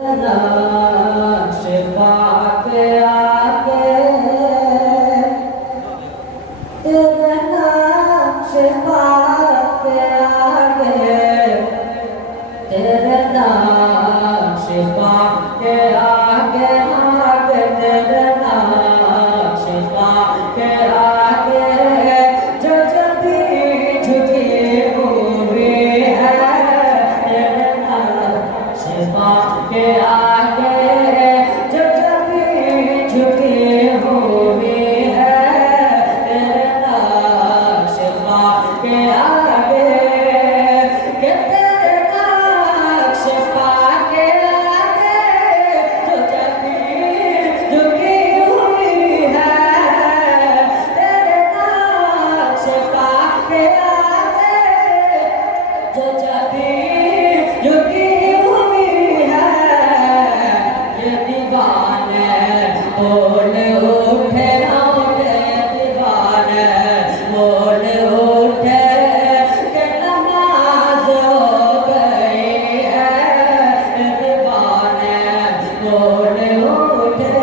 नक्श पाक आगे तेरे नक्श पाक आगे तेरे नक्श पाक आगे आगे तेरे नक्श पाक आगे जो जभी झुकी हुई है तेरे नक्श पाक आगे जो जभी झुकी हुई है तेरे नक्श पाक आगे के तेरे नक्श पाक आगे जो जभी झुकी हुई है तेरे नक्श पाक आगे जो जभी झुकी हुई है ये दीवाने बोल उठे ना उठे दीवाने बोल उठे कि नमाज हो गई है ये दीवाने बोल उठे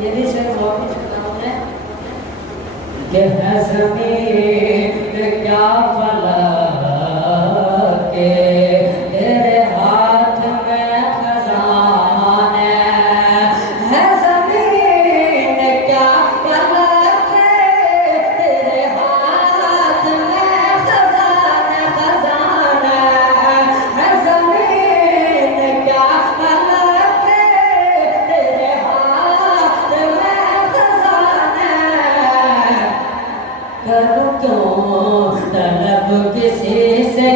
ये भी शेर बहुत सुना हमने कि है ज़मीन क्या फलक के तेरे हाथ में खजाने है ज़मीन क्या फलक के तेरे हाथ में खजाने खजाने है ज़मीन क्या फलक के तेरे हाथ में खजाने करो क्यों तलब किसी से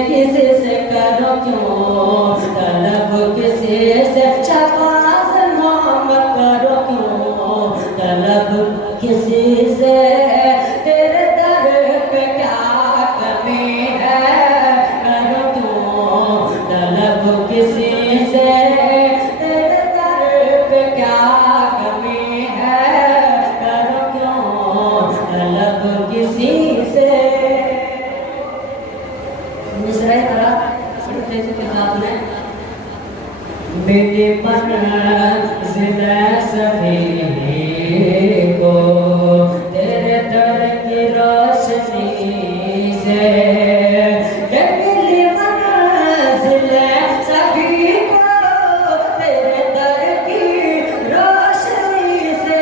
करो क्यों तलब किसी से शबाज़ नाम करो क्यों तलब किसी से तेरे दर पे क्या कमी है करो क्यों तलब किसी से तेरे दर पे क्या कमी है करो क्यों तलब किसी से मिसरा करा तेजी के साथ में मेरे मंज़िल सभी को तेरे दर की रोशनी से मेरी मंज़िल सभी को तेरे दर की रोशनी से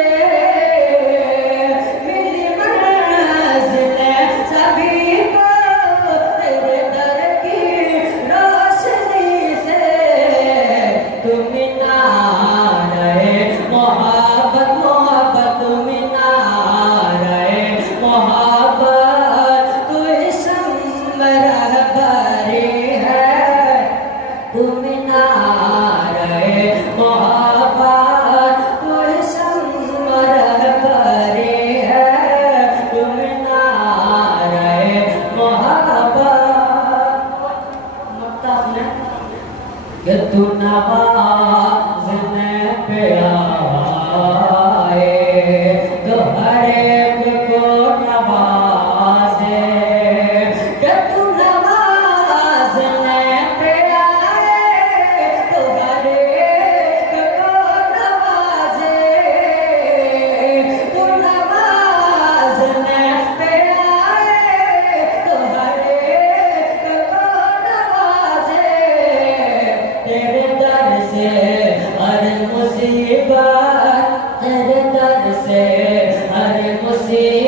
मेरी मंज़िल सभी को तेरे दर की रोशनी से तुम मीनारे मोहब्बत मोहब्बत तुम मीनारे मोहब्बत तू शम्म रहबरी है तुम मीनारे मोहब्बत तू शम्म रहबरी है तुम मीनारे मोहब्बत मुत्तफ़ ने कि तू नवाज़ने पे आए तो हर एक को नवाज़े कि तू नवाज़ने पे आए तो हर एक को नवाज़े तू नवाज़ने पे आए तो हर एक को नवाज़े तेरे दर से हर मुसीबत तेरे दर से हर मुसीबत